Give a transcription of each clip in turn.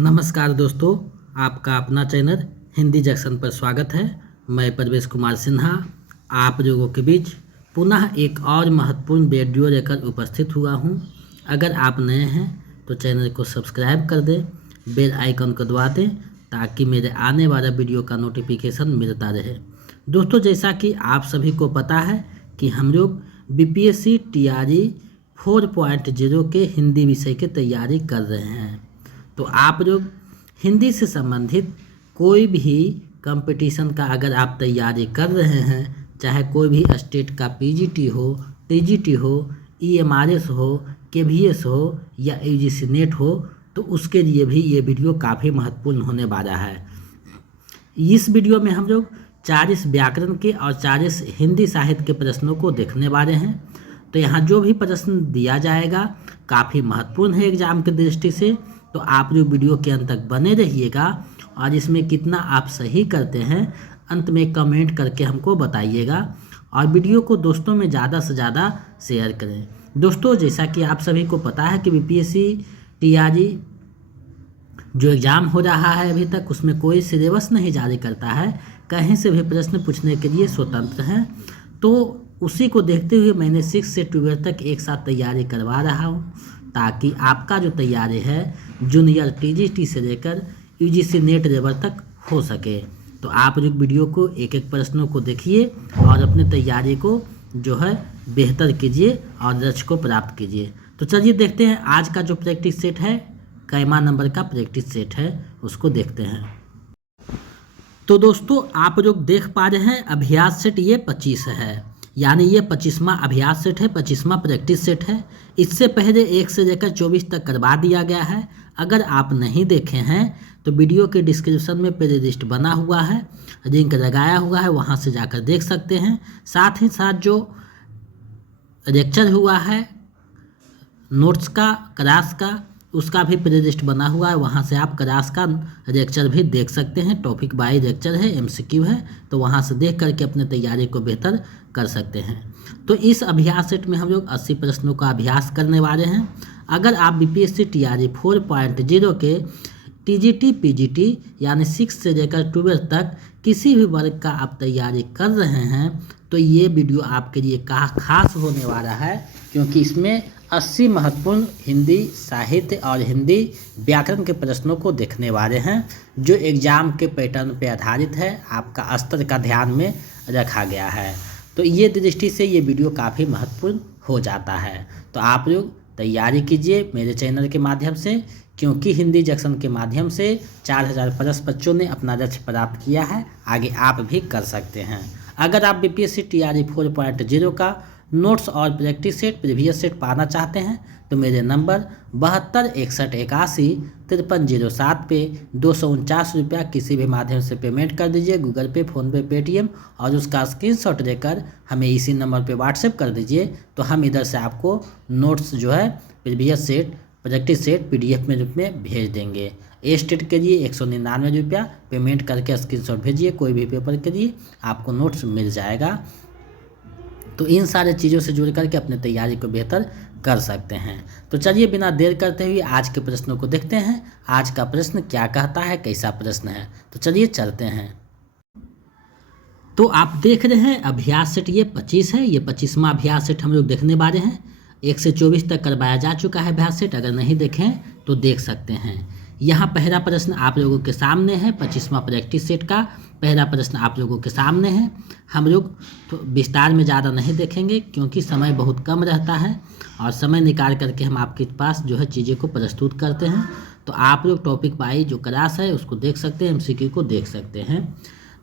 नमस्कार दोस्तों, आपका अपना चैनल हिंदी जंक्शन पर स्वागत है। मैं परवेश कुमार सिन्हा आप लोगों के बीच पुनः एक और महत्वपूर्ण वीडियो लेकर उपस्थित हुआ हूं। अगर आप नए हैं तो चैनल को सब्सक्राइब कर दें, बेल आइकन को दबा दें ताकि मेरे आने वाला वीडियो का नोटिफिकेशन मिलता रहे। दोस्तों, जैसा कि आप सभी को पता है कि हम लोग बीपीएससी टीआरई 4.0 के हिंदी विषय की तैयारी कर रहे हैं। तो आप लोग हिंदी से संबंधित कोई भी कंपटीशन का अगर आप तैयारी कर रहे हैं, चाहे कोई भी स्टेट का पीजीटी हो, टीजीटी हो, ईएमआरएस हो, केवीएस हो या यूजीसी नेट हो, तो उसके लिए भी ये वीडियो काफ़ी महत्वपूर्ण होने वाला है। इस वीडियो में हम लोग 40 व्याकरण के और 40 हिंदी साहित्य के प्रश्नों को देखने वाले हैं। तो यहाँ जो भी प्रश्न दिया जाएगा काफ़ी महत्वपूर्ण है एग्जाम की दृष्टि से, तो आप जो वीडियो के अंत तक बने रहिएगा और इसमें कितना आप सही करते हैं अंत में कमेंट करके हमको बताइएगा और वीडियो को दोस्तों में ज़्यादा से ज़्यादा शेयर करें। दोस्तों, जैसा कि आप सभी को पता है कि बीपीएससी टीआरई जो एग्ज़ाम हो रहा है अभी तक उसमें कोई सिलेबस नहीं जारी करता है, कहीं से भी प्रश्न पूछने के लिए स्वतंत्र हैं। तो उसी को देखते हुए मैंने 6 से 12 तक एक साथ तैयारी करवा रहा हूँ ताकि आपका जो तैयारी है जूनियर टीजीटी से लेकर यूजीसी नेट लेवल तक हो सके। तो आप लोग वीडियो को एक एक प्रश्नों को देखिए और अपनी तैयारी को जो है बेहतर कीजिए और लक्ष्य को प्राप्त कीजिए। तो चलिए देखते हैं आज का जो प्रैक्टिस सेट है, कैमा नंबर का प्रैक्टिस सेट है, उसको देखते हैं। तो दोस्तों, आप लोग देख पा रहे हैं अभ्यास सेट ये 25 है, यानी ये 25वां अभ्यास सेट है, 25वां प्रैक्टिस सेट है। इससे पहले 1 से लेकर 24 तक करवा दिया गया है। अगर आप नहीं देखे हैं तो वीडियो के डिस्क्रिप्शन में प्ले लिस्ट बना हुआ है, लिंक लगाया हुआ है, वहां से जाकर देख सकते हैं। साथ ही साथ जो लेक्चर हुआ है नोट्स का, क्लास का, उसका भी प्ले लिस्ट बना हुआ है, वहाँ से आप क्लास का लेक्चर भी देख सकते हैं। टॉपिक बाई लेक्चर है, एमसीक्यू है, तो वहाँ से देख करके अपने तैयारी को बेहतर कर सकते हैं। तो इस अभ्यास सेट में हम लोग 80 प्रश्नों का अभ्यास करने वाले हैं। अगर आप बीपीएससी टीआरई 4.0 के टीजीटी पीजीटी यानी 6 से लेकर 12 तक किसी भी वर्ग का आप तैयारी कर रहे हैं तो ये वीडियो आपके लिए खास होने वाला है, क्योंकि इसमें 80 महत्वपूर्ण हिंदी साहित्य और हिंदी व्याकरण के प्रश्नों को देखने वाले हैं जो एग्जाम के पैटर्न पर आधारित है, आपका स्तर का ध्यान में रखा गया है। तो ये दृष्टि से ये वीडियो काफ़ी महत्वपूर्ण हो जाता है। तो आप लोग तैयारी कीजिए मेरे चैनल के माध्यम से, क्योंकि हिंदी जंक्शन के माध्यम से 4000 प्लस बच्चों ने अपना लक्ष्य प्राप्त किया है, आगे आप भी कर सकते हैं। अगर आप बीपीएससी टीआरई 4.0 का नोट्स और प्रैक्टिस सेट प्रीवियस सेट पाना चाहते हैं तो मेरे नंबर 7261815307 पे 249 रुपया किसी भी माध्यम से पेमेंट कर दीजिए, गूगल पे, फ़ोनपे, पेटीएम, और उसका स्क्रीनशॉट लेकर हमें इसी नंबर पे व्हाट्सएप कर दीजिए। तो हम इधर से आपको नोट्स जो है previous set, practice set PDF में रूप में भेज देंगे। ए स्टेट के लिए 199 रुपया पेमेंट करके स्क्रीनशॉट भेजिए, कोई भी पेपर के लिए आपको नोट्स मिल जाएगा। तो इन सारे चीज़ों से जुड़ करके अपने तैयारी को बेहतर कर सकते हैं। तो चलिए बिना देर करते हुए आज के प्रश्नों को देखते हैं। आज का प्रश्न क्या कहता है, कैसा प्रश्न है, तो चलिए चलते हैं। तो आप देख रहे हैं अभ्यास सेट ये 25 है, ये 25वां अभ्यास सेट हम लोग देखने वाले हैं। 1 से 24 तक करवाया जा चुका है अभ्यास सेट, अगर नहीं देखें तो देख सकते हैं। यहाँ पहला प्रश्न आप लोगों के सामने है, 25वां प्रैक्टिस सेट का पहला प्रश्न आप लोगों के सामने है। हम लोग तो विस्तार में ज़्यादा नहीं देखेंगे क्योंकि समय बहुत कम रहता है और समय निकाल करके हम आपके पास जो है चीज़ें को प्रस्तुत करते हैं। तो आप लोग टॉपिक वाइज जो क्लास है उसको देख सकते हैं, एमसीक्यू को देख सकते हैं।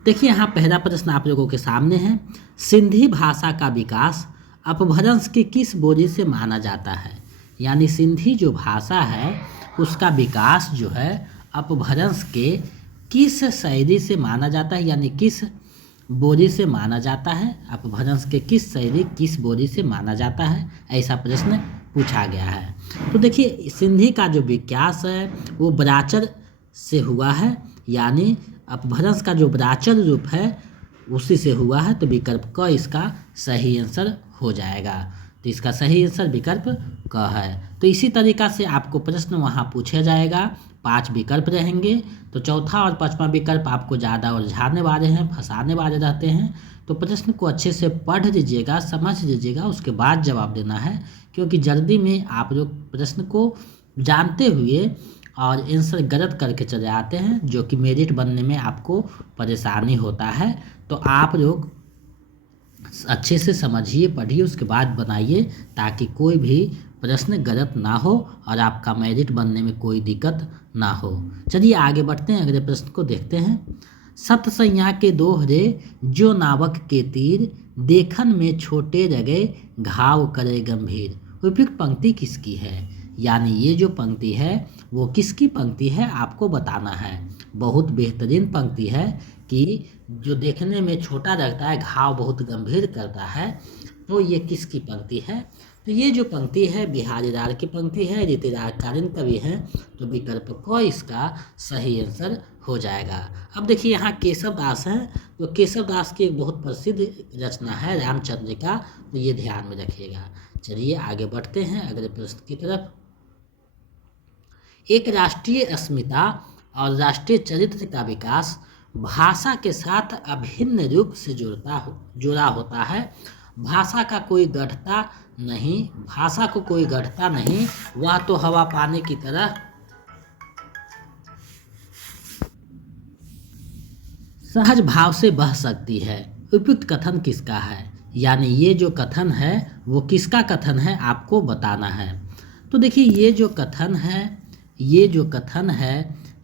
देखिए यहाँ पहला प्रश्न आप लोगों के सामने है, सिंधी भाषा का विकास अपभ्रंश की किस बोली से माना जाता है। यानी सिंधी जो भाषा है उसका विकास जो है अपभ्रंश के किस शैली से माना जाता है, यानी किस बोली से माना जाता है। अपभ्रंश के किस शैली, किस बोली से माना जाता है, ऐसा प्रश्न पूछा गया है। तो देखिए सिंधी का जो विकास है वो ब्राचर से हुआ है, यानी अपभ्रंश का जो ब्राचर रूप है उसी से हुआ है। तो विकल्प क इसका सही आंसर हो जाएगा। तो इसका सही आंसर विकल्प क है। तो इसी तरीका से आपको प्रश्न वहाँ पूछा जाएगा 5 विकल्प रहेंगे। तो चौथा और पांचवा विकल्प आपको ज़्यादा उलझाने वाले हैं, फंसाने वाले रहते हैं। तो प्रश्न को अच्छे से पढ़ लीजिएगा, समझ लीजिएगा, उसके बाद जवाब देना है, क्योंकि जल्दी में आप लोग प्रश्न को जानते हुए और आंसर गलत करके चले आते हैं, जो कि मेरिट बनने में आपको परेशानी होता है। तो आप लोग अच्छे से समझिए, पढ़िए, उसके बाद बनाइए, ताकि कोई भी प्रश्न गलत ना हो और आपका मेरिट बनने में कोई दिक्कत ना हो। चलिए आगे बढ़ते हैं, अगले प्रश्न को देखते हैं। सत सैया के दोहरे जो नावक के तीर, देखन में छोटे रगे घाव करे गंभीर। उपयुक्त पंक्ति किसकी है? यानी ये जो पंक्ति है वो किसकी पंक्ति है आपको बताना है। बहुत बेहतरीन पंक्ति है कि जो देखने में छोटा लगता है घाव बहुत गंभीर करता है। तो ये किसकी पंक्ति है? तो ये जो पंक्ति है बिहारी लाल की पंक्ति है, रीतिराजकालीन कवि हैं। तो विकल्प क इसका सही आंसर हो जाएगा। अब देखिए यहाँ केशव दास हैं, तो केशव दास की एक बहुत प्रसिद्ध रचना है रामचंद्रिका, तो ये ध्यान में रखिएगा। चलिए आगे बढ़ते हैं अगले प्रश्न की तरफ। एक राष्ट्रीय अस्मिता और राष्ट्रीय चरित्र का विकास भाषा के साथ अभिन्न रूप से जुड़ा होता है। भाषा का कोई गढ़ता नहीं, भाषा को कोई गढ़ता नहीं, वह तो हवा पानी की तरह सहज भाव से बह सकती है। उपयुक्त कथन किसका है? यानी ये जो कथन है वो किसका कथन है आपको बताना है। तो देखिए ये जो कथन है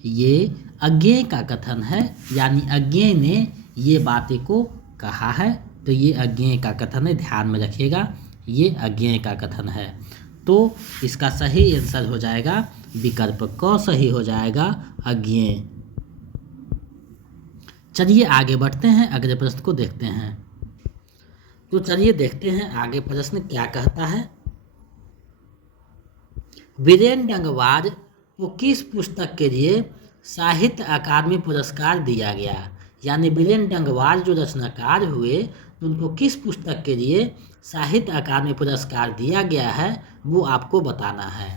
ये अज्ञेय का कथन है, यानी अज्ञेय ने ये बातें को कहा है। तो ये अज्ञेय का कथन है, ध्यान में रखिएगा, ये अज्ञेय का कथन है। तो इसका सही आंसर हो जाएगा विकल्प क सही हो जाएगा, अज्ञेय। चलिए आगे बढ़ते हैं, अगले प्रश्न को देखते हैं। तो चलिए देखते हैं आगे प्रश्न क्या कहता है। वीरेन डंगवार को किस पुस्तक के लिए साहित्य अकादमी पुरस्कार दिया गया? यानी वीरेन डंगवार जो रचनाकार हुए तो उनको किस पुस्तक के लिए साहित्य अकादमी पुरस्कार दिया गया है वो आपको बताना है।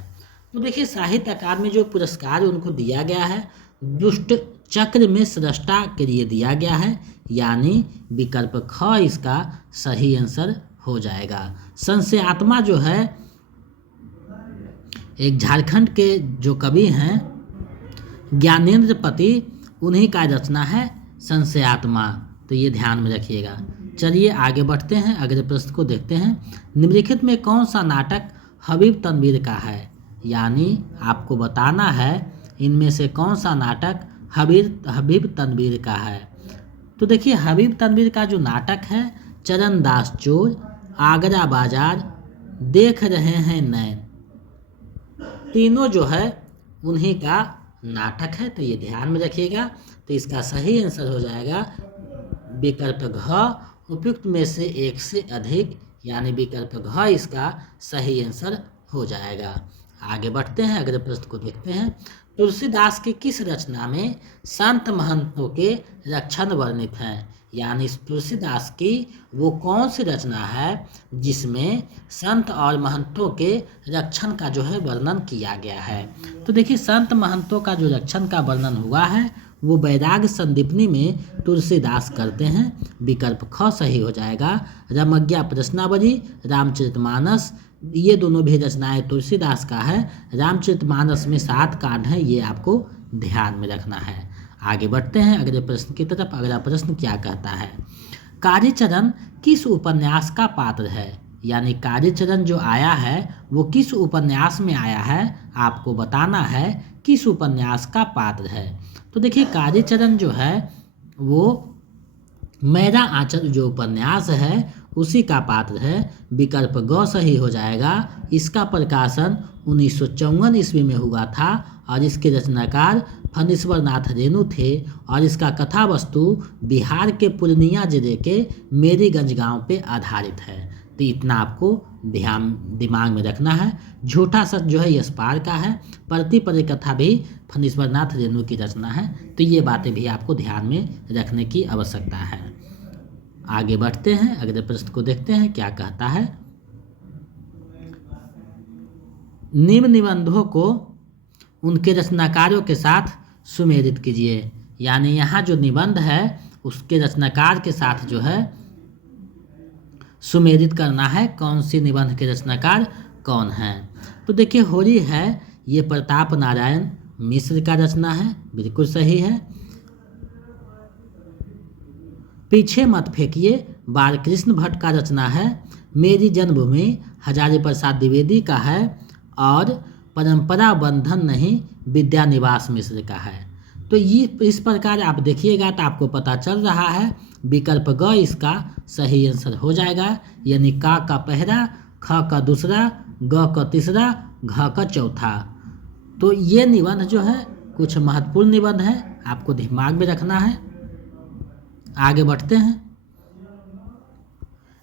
तो देखिए साहित्य अकादमी जो पुरस्कार उनको दिया गया है दुष्ट चक्र में सृष्टा के लिए दिया गया है, यानी विकल्प ख इसका सही आंसर हो जाएगा। संशयात्मा जो है एक झारखंड के जो कवि हैं ज्ञानेंद्र पति, उन्हीं का रचना है संशयात्मा। तो ये ध्यान में रखिएगा। चलिए आगे बढ़ते हैं, अगले प्रश्न को देखते हैं। निम्नलिखित में कौन सा नाटक हबीब तनवीर का है? यानी आपको बताना है इनमें से कौन सा नाटक हबीब तनवीर का है। तो देखिए हबीब तनवीर का जो नाटक है चरणदास चोर, आगरा बाजार, देख रहे हैं नैन, तीनों जो है उन्हीं का नाटक है। तो ये ध्यान में रखिएगा। तो इसका सही आंसर हो जाएगा विकल्प घ, उपयुक्त में से एक से अधिक, यानी विकल्प घ इसका सही आंसर हो जाएगा। आगे बढ़ते हैं, अगले प्रश्न को देखते हैं। तुलसीदास की किस रचना में संत महंतों के रक्षण वर्णित हैं? यानी तुलसीदास की वो कौन सी रचना है जिसमें संत और महंतों के रक्षण का जो है वर्णन किया गया है? तो देखिए संत महंतों का जो रक्षण का वर्णन हुआ है वो वैराग्य संदीपनी में तुलसीदास करते हैं। विकल्प ख सही हो जाएगा। रमज्ञा प्रश्नावली, रामचरितमानस, ये दोनों भी रचनाएं तुलसीदास का है। रामचरितमानस में 7 कांड हैं, ये आपको ध्यान में रखना है। आगे बढ़ते हैं अगले प्रश्न की तरफ। अगला प्रश्न क्या कहता है? कालीचरण किस उपन्यास का पात्र है? यानी कालीचरण जो आया है वो किस उपन्यास में आया है आपको बताना है, किस उपन्यास का पात्र है। तो देखिए कालीचरण जो है वो मेरा आंचल जो उपन्यास है उसी का पात्र है। विकल्प ग सही हो जाएगा। इसका प्रकाशन 1954 ईस्वी में हुआ था और इसके रचनाकार फणीश्वर नाथ रेणु थे और इसका कथा वस्तु बिहार के पूर्णिया जिले के मेरीगंज गांव पे आधारित है। तो इतना आपको दिमाग में रखना है। झूठा सच जो है यशपाल का है। प्रति परिकथा भी फणीश्वर नाथ रेणु की रचना है। तो ये बातें भी आपको ध्यान में रखने की आवश्यकता है। आगे बढ़ते हैं, अगले प्रश्न को देखते हैं क्या कहता है। निम्न निबंधों को उनके रचनाकारों के साथ सुमेलित कीजिए। यानी यहाँ जो निबंध है उसके रचनाकार के साथ जो है सुमेलित करना है, कौन सी निबंध के रचनाकार कौन है। तो देखिए होली है, ये प्रताप नारायण मिश्र का रचना है, बिल्कुल सही है। पीछे मत फेंकिए बालकृष्ण भट्ट का रचना है। मेरी जन्मभूमि हजारी प्रसाद द्विवेदी का है। और परंपरा बंधन नहीं विद्यानिवास मिश्र का है। तो ये इस प्रकार आप देखिएगा तो आपको पता चल रहा है विकल्प ग इसका सही आंसर हो जाएगा। यानी का पहला, ख का दूसरा, ग का तीसरा, घ का चौथा। तो ये निबंध जो है कुछ महत्वपूर्ण निबंध है, आपको दिमाग में रखना है। आगे बढ़ते हैं।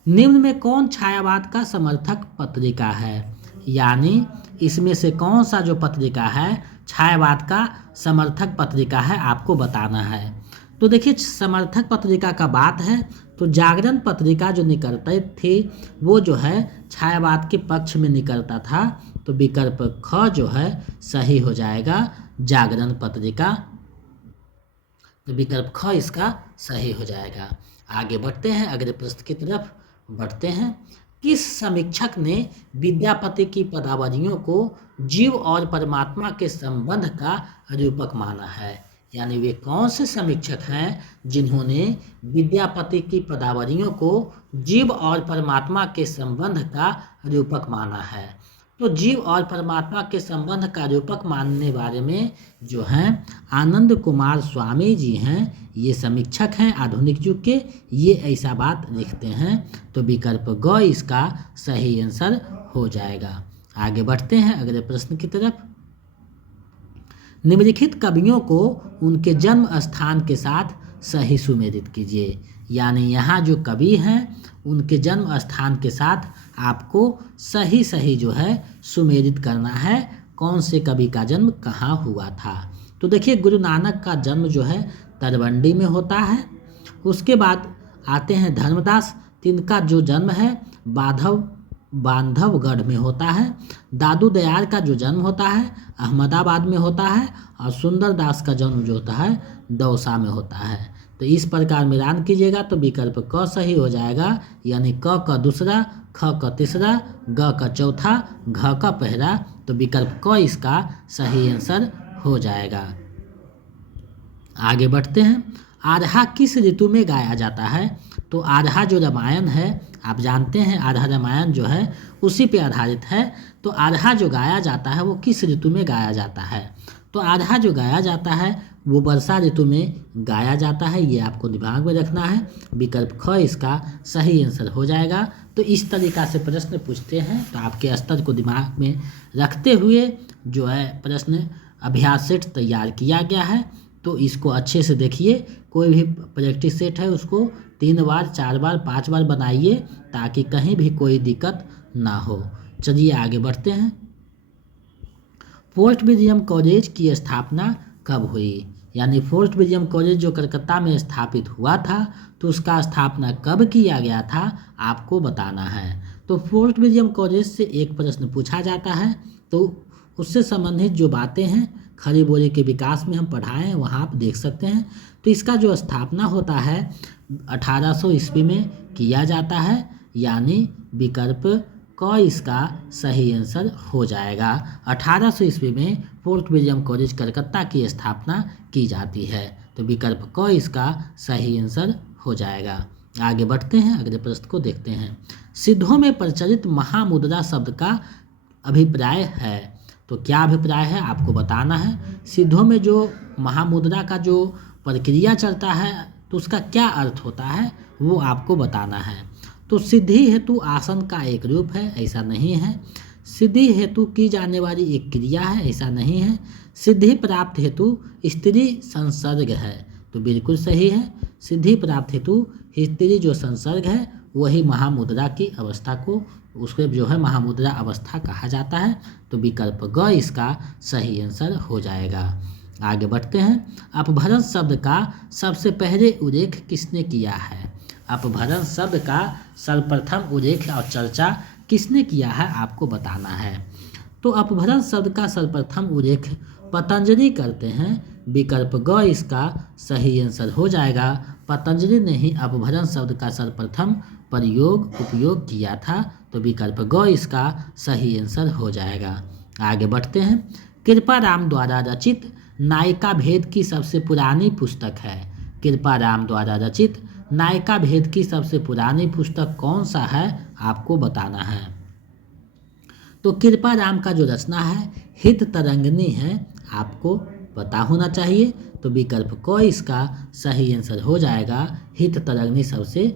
निम्न में कौन छायावाद का समर्थक पत्रिका है? यानी इसमें से कौन सा जो पत्रिका है छायावाद का समर्थक पत्रिका है, आपको बताना है। तो देखिए समर्थक पत्रिका का बात है तो जागरण पत्रिका जो निकलती थी वो जो है छायावाद के पक्ष में निकलता था। तो विकल्प ख जो है सही हो जाएगा, जागरण पत्रिका। तो विकल्प ख इसका सही हो जाएगा। आगे बढ़ते हैं, अगले प्रश्न की तरफ बढ़ते हैं। किस समीक्षक ने विद्यापति की पदावलियों को जीव और परमात्मा के संबंध का रूपक माना है? यानी वे कौन से समीक्षक हैं जिन्होंने विद्यापति की पदावलियों को जीव और परमात्मा के संबंध का रूपक माना है? तो जीव और परमात्मा के संबंध का रूपक मानने वाले में जो हैं आनंद कुमार स्वामी जी हैं, ये समीक्षक हैं आधुनिक युग के, ये ऐसा बात लिखते हैं। तो विकल्प ग इसका सही आंसर हो जाएगा। आगे बढ़ते हैं अगले प्रश्न की तरफ। निम्नलिखित कवियों को उनके जन्म स्थान के साथ सही सुमेलित कीजिए। यानी यहाँ जो कवि हैं उनके जन्म स्थान के साथ आपको सही जो है सुमेलित करना है, कौन से कवि का जन्म कहाँ हुआ था। तो देखिए गुरु नानक का जन्म जो है तलवंडी में होता है। उसके बाद आते हैं धर्मदास, तिनका जो जन्म है बांधवगढ़ में होता है। दादू दयाल का जो जन्म होता है अहमदाबाद में होता है। और सुंदरदास का जन्म जो होता है दौसा में होता है। तो इस प्रकार मिलान कीजिएगा तो विकल्प क सही हो जाएगा। यानी क का दूसरा, ख का तीसरा, ग का चौथा, घ का पहला। तो विकल्प क इसका सही आंसर हो जाएगा। आगे बढ़ते हैं। आल्हा किस ऋतु में गाया जाता है? तो आल्हा जो रामायण है आप जानते हैं, आल्हा रामायण जो है उसी पे आधारित है। तो आल्हा जो गाया जाता है वो किस ऋतु में गाया जाता है? तो आल्हा जो गाया जाता है वो वर्षा ऋतु में गाया जाता है, ये आपको दिमाग में रखना है। विकल्प ख इसका सही आंसर हो जाएगा। तो इस तरीका से प्रश्न पूछते हैं, तो आपके स्तर को दिमाग में रखते हुए जो है प्रश्न अभ्यास सेट तैयार किया गया है। तो इसको अच्छे से देखिए, कोई भी प्रैक्टिस सेट है उसको 3 बार 4 बार 5 बार बनाइए ताकि कहीं भी कोई दिक्कत ना हो। चलिए आगे बढ़ते हैं। फोर्ट विलियम कॉलेज की स्थापना कब हुई? यानी फोर्ट विलियम कॉलेज जो कलकत्ता में स्थापित हुआ था तो उसका स्थापना कब किया गया था आपको बताना है। तो फोर्ट विलियम कॉलेज से एक प्रश्न पूछा जाता है, तो उससे संबंधित जो बातें हैं खड़ी बोली के विकास में हम पढ़ाए हैं, वहाँ आप देख सकते हैं। तो इसका जो स्थापना होता है 1800 ईस्वी में किया जाता है। यानी विकल्प क इसका सही आंसर हो जाएगा। 1800 ईस्वी में फोर्ट विलियम कॉलेज कलकत्ता की स्थापना की जाती है। तो विकल्प क इसका सही आंसर हो जाएगा। आगे बढ़ते हैं, अगले प्रश्न को देखते हैं। सिद्धों में प्रचलित महामुद्रा शब्द का अभिप्राय है। तो क्या अभिप्राय है आपको बताना है। सिद्धों में जो महामुद्रा का जो प्रक्रिया चलता है तो उसका क्या अर्थ होता है वो आपको बताना है। तो सिद्धि हेतु आसन का एक रूप है, ऐसा नहीं है। सिद्धि हेतु की जाने वाली एक क्रिया है, ऐसा नहीं है। सिद्धि प्राप्त हेतु स्त्री संसर्ग है, तो बिल्कुल सही है। सिद्धि प्राप्त हेतु स्त्री जो संसर्ग है वही महामुद्रा की अवस्था को उसको जो है महामुद्रा अवस्था कहा जाता है। तो विकल्प ग इसका सही आंसर हो जाएगा। आगे बढ़ते हैं। अपभ्रंश शब्द का सबसे पहले उल्लेख किसने किया है? अपभ्रंश शब्द का सर्वप्रथम उल्लेख और चर्चा किसने किया है आपको बताना है। तो अपभ्रंश शब्द का सर्वप्रथम उल्लेख पतंजलि करते हैं। विकल्प ग इसका सही आंसर हो जाएगा। पतंजलि ने ही अपभ्रंश शब्द का सर्वप्रथम उपयोग किया था। तो विकल्प ग इसका सही आंसर हो जाएगा। आगे बढ़ते हैं। कृपाराम द्वारा रचित नायिका भेद की सबसे पुरानी पुस्तक है। कृपाराम द्वारा रचित नायिका भेद की सबसे पुरानी पुस्तक कौन सा है, आपको बताना है। तो कृपाराम का जो रचना है हित तरंगिणी है, आपको पता होना चाहिए। तो विकल्प क इसका सही आंसर हो जाएगा। हित तरंगिणी सबसे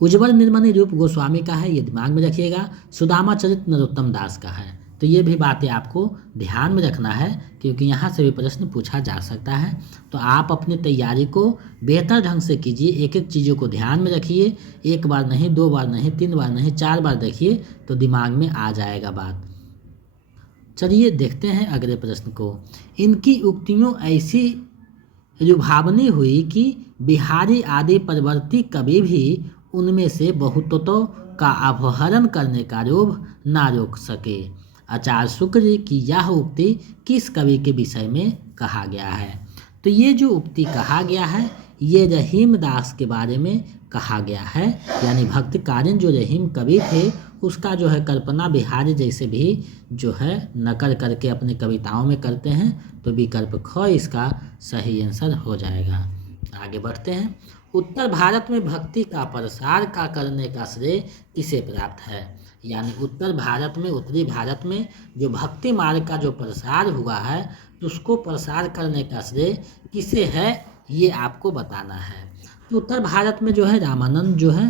उज्ज्वल निर्मणी रूप गोस्वामी का है, ये दिमाग में रखिएगा। सुदामा चरित नरोत्तम दास का है। तो ये भी बातें आपको ध्यान में रखना है, क्योंकि यहाँ से भी प्रश्न पूछा जा सकता है। तो आप अपनी तैयारी को बेहतर ढंग से कीजिए, एक एक चीज़ों को ध्यान में रखिए। एक बार नहीं, 2 बार नहीं, 3 बार नहीं, 4 बार देखिए तो दिमाग में आ जाएगा बात। चलिए देखते हैं अगले प्रश्न को। इनकी उक्तियों ऐसी लुभावनी हुई कि बिहारी आदि परवर्ती कभी भी उनमें से बहुतों का अपहरण करने का लोभ ना रोक सके। आचार्य शुक्र की यह उक्ति किस कवि के विषय में कहा गया है। तो ये जो उक्ति कहा गया है ये रहीम दास के बारे में कहा गया है, यानी भक्तिकालीन जो रहीम कवि थे उसका जो है कल्पना बिहारी जैसे भी जो है नकल करके अपने कविताओं में करते हैं। तो विकल्प ख इसका सही आंसर हो जाएगा। आगे बढ़ते हैं। उत्तर भारत में भक्ति का प्रसार का करने का श्रेय किसे प्राप्त है। यानी उत्तर भारत में, उत्तरी भारत में जो भक्ति मार्ग का जो प्रसार हुआ है तो उसको प्रसार करने का श्रेय किसे है, ये आपको बताना है। तो उत्तर भारत में जो है रामानंद जो है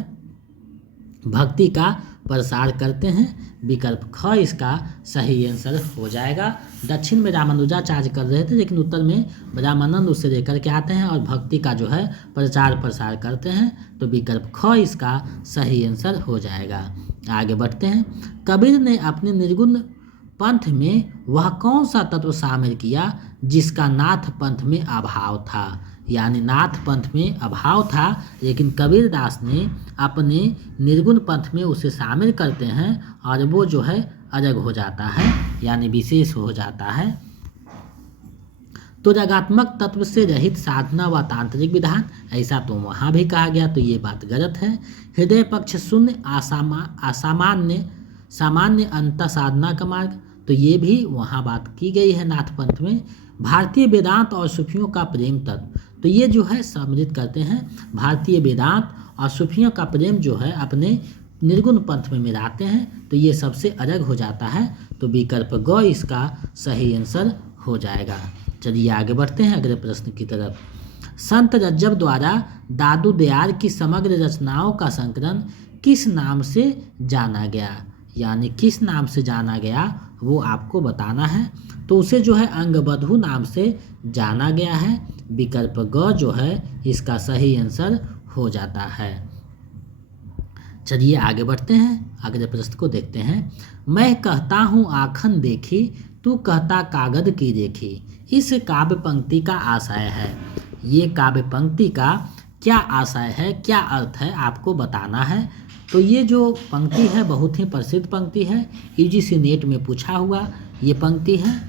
भक्ति का प्रसार करते हैं। विकल्प ख इसका सही आंसर हो जाएगा। दक्षिण में रामानुजाचार्य कर रहे थे, लेकिन उत्तर में रामानंद उससे लेकर के आते हैं और भक्ति का जो है प्रचार प्रसार करते हैं। तो विकल्प ख इसका सही आंसर हो जाएगा। आगे बढ़ते हैं। कबीर ने अपने निर्गुण पंथ में वह कौन सा तत्व शामिल किया जिसका नाथ पंथ में अभाव था। यानी नाथ पंथ में अभाव था, लेकिन कबीर दास ने अपने निर्गुण पंथ में उसे शामिल करते हैं और वो जो है अलग हो जाता है, यानी विशेष हो जाता है। तो रागात्मक तत्व से रहित साधना व तांत्रिक विधान, ऐसा तो वहाँ भी कहा गया, तो ये बात गलत है। हृदय पक्ष शून्य सामान्य अंत साधना का मार्ग, तो ये भी वहाँ बात की गई है नाथ पंथ में। भारतीय वेदांत और सूफियों का प्रेम तत्व, तो ये जो है सम्मिलित करते हैं। भारतीय वेदांत और सूफियों का प्रेम जो है अपने निर्गुण पंथ में मिलाते हैं, तो ये सबसे अलग हो जाता है। तो विकल्प ग इसका सही आंसर हो जाएगा। चलिए आगे बढ़ते हैं अगले प्रश्न की तरफ। संत रज्जब द्वारा दादू दयाल की समग्र रचनाओं का संकलन किस नाम से जाना गया। यानी किस नाम से जाना गया वो आपको बताना है। तो उसे जो है अंगबधू नाम से जाना गया है। विकल्प ग जो है इसका सही आंसर हो जाता है। चलिए आगे बढ़ते हैं, अगले प्रश्न को देखते हैं। मैं कहता हूँ आँखन देखी, तू कहता कागज की देखी, इस काव्य पंक्ति का आशय है। ये काव्य पंक्ति का क्या आशय है, क्या अर्थ है, आपको बताना है। तो ये जो पंक्ति है बहुत ही प्रसिद्ध पंक्ति है, यूजीसी नेट में पूछा हुआ ये पंक्ति है।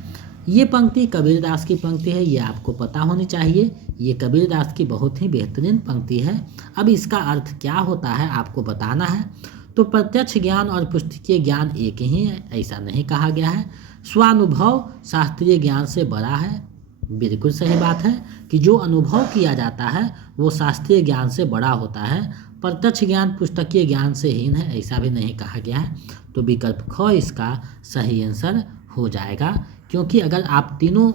ये पंक्ति कबीरदास की पंक्ति है, ये आपको पता होनी चाहिए। ये कबीरदास की बहुत ही बेहतरीन पंक्ति है। अब इसका अर्थ क्या होता है आपको बताना है। तो प्रत्यक्ष ज्ञान और पुस्तकीय ज्ञान एक ही है, ऐसा नहीं कहा गया है। स्वानुभव शास्त्रीय ज्ञान से बड़ा है, बिल्कुल सही बात है कि जो अनुभव किया जाता है वो शास्त्रीय ज्ञान से बड़ा होता है। प्रत्यक्ष ज्ञान पुस्तकीय ज्ञान से हीन है, ऐसा भी नहीं कहा गया है। तो विकल्प ख इसका सही आंसर हो जाएगा, क्योंकि अगर आप तीनों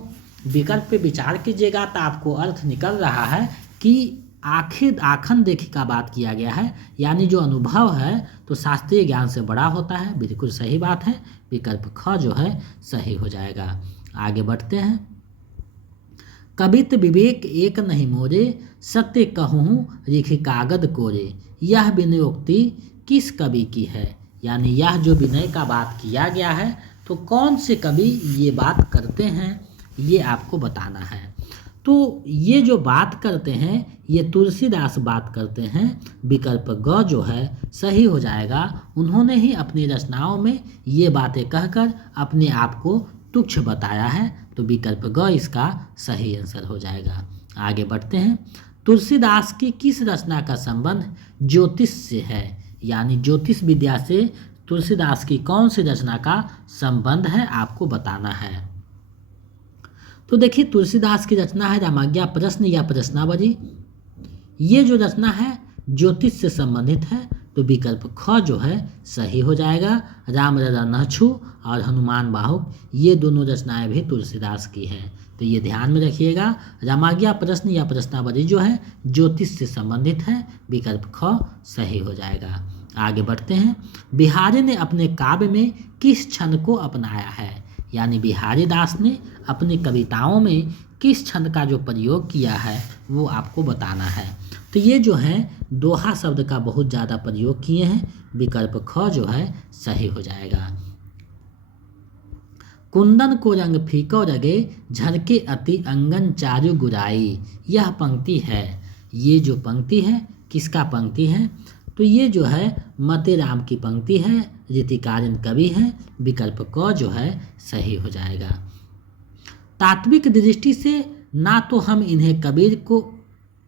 विकल्प पे विचार कीजिएगा तो आपको अर्थ निकल रहा है कि आखिर आखन देखी का बात किया गया है, यानी जो अनुभव है तो शास्त्रीय ज्ञान से बड़ा होता है। बिल्कुल सही बात है, विकल्प ख जो है सही हो जाएगा। आगे बढ़ते हैं। कबित विवेक एक नहीं मोरे, सत्य कहूँ लिखि कागद कोरे, यह विनयोक्ति किस कवि की है। यानी यह जो विनय का बात किया गया है तो कौन से कवि ये बात करते हैं, ये आपको बताना है। तो ये जो बात करते हैं ये तुलसीदास बात करते हैं। विकल्प ग जो है सही हो जाएगा। उन्होंने ही अपनी रचनाओं में ये बातें कहकर अपने आप को तुच्छ बताया है, तो विकल्प ग इसका सही आंसर हो जाएगा। आगे बढ़ते हैं। तुलसीदास की किस रचना का संबंध ज्योतिष से है, यानी ज्योतिष विद्या से तुलसीदास की कौन सी रचना का संबंध है आपको बताना है। तो देखिए, तुलसीदास की रचना है रामाज्ञा प्रश्न या प्रश्नावली। ये जो रचना है ज्योतिष से संबंधित है, तो विकल्प ख जो है सही हो जाएगा। राम ररा नहछु और हनुमान बाहुक, ये दोनों रचनाएं भी तुलसीदास की हैं, तो ये ध्यान में रखिएगा। रामाज्ञा प्रश्न या प्रश्नावली जो है ज्योतिष से संबंधित है, विकल्प ख सही हो जाएगा। आगे बढ़ते हैं। बिहारी ने अपने काव्य में किस छंद को अपनाया है, यानी बिहारी दास ने अपनी कविताओं में किस छंद का जो प्रयोग किया है वो आपको बताना है। तो ये जो है दोहा शब्द का बहुत ज़्यादा प्रयोग किए हैं, विकल्प ख जो है सही हो जाएगा। कुंदन को रंग फीको रगे झरके अति अंगन चारु गुराई, यह पंक्ति है, ये जो पंक्ति है किसका पंक्ति है, तो ये जो है मतेराम की पंक्ति है, रीतिकालीन कवि है, विकल्प क जो है सही हो जाएगा। तात्विक दृष्टि से ना तो हम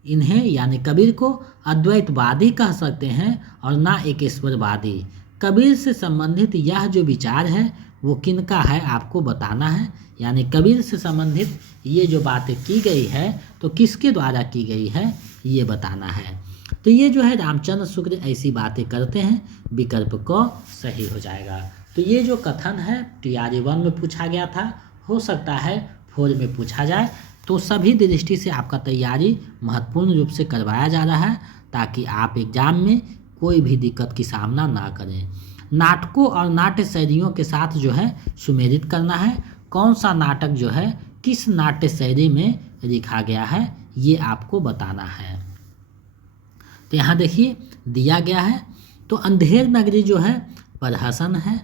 इन्हें यानी कबीर को अद्वैतवादी कह सकते हैं और ना एकेश्वरवादी। कबीर से संबंधित यह जो विचार है वो किनका है आपको बताना है, यानी कबीर से संबंधित ये जो बातें की गई है तो किसके द्वारा की गई है ये बताना है। तो ये जो है रामचंद्र शुक्ल ऐसी बातें करते हैं, विकल्प क सही हो जाएगा। तो ये जो कथन है TRE 1 में पूछा गया था, हो सकता है 4 में पूछा जाए, तो सभी दृष्टि से आपका तैयारी महत्वपूर्ण रूप से करवाया जा रहा है ताकि आप एग्जाम में कोई भी दिक्कत की सामना ना करें। नाटकों और नाट्य शैलियों के साथ जो है सुमेलित करना है, कौन सा नाटक जो है किस नाट्य शैली में लिखा गया है ये आपको बताना है। तो यहाँ देखिए दिया गया है, तो अंधेर नगरी जो है प्रहसन है,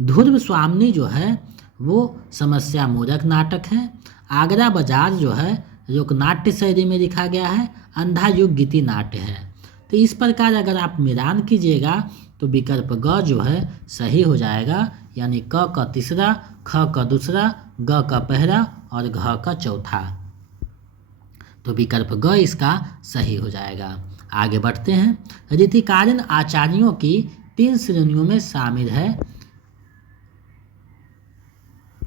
ध्रुव स्वामिनी जो है वो समस्या मूलक नाटक है, आगरा बाजार जो है लोकनाट्य शैली में लिखा गया है, अंधा युग गीति नाट्य है। तो इस प्रकार अगर आप मिलान कीजिएगा तो विकल्प ग जो है सही हो जाएगा, यानी क का तीसरा, ख का दूसरा, ग का पहला और घ का चौथा, तो विकल्प ग इसका सही हो जाएगा। आगे बढ़ते हैं। रीतिकालीन आचार्यों की 3 श्रेणियों में शामिल है,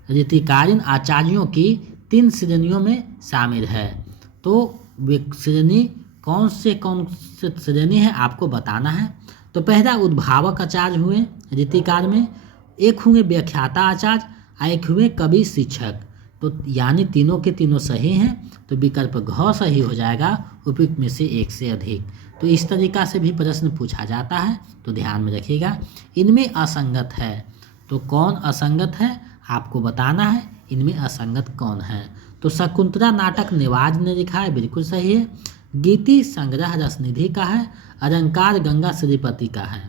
रीतिकालीन आचार्यों की 3 श्रेणियों में शामिल है, तो वे श्रेणी कौन से श्रेणी है आपको बताना है। तो पहला उद्भावक आचार्य हुए रीतिकाल में, एक हुए व्याख्याता आचार्य, एक हुए कवि शिक्षक, तो यानी तीनों के तीनों सही हैं, तो विकल्प घ सही हो जाएगा, उपयुक्त में से एक से अधिक। तो इस तरीका से भी प्रश्न पूछा जाता है, तो ध्यान में रखिएगा। इनमें असंगत है, तो कौन असंगत है आपको बताना है, इनमें असंगत कौन है। तो शकुंतला नाटक नेवाज ने लिखा है, बिल्कुल सही है। गीति संग्रह रसनिधि का है, अलंकार गंगा श्रीपति का है,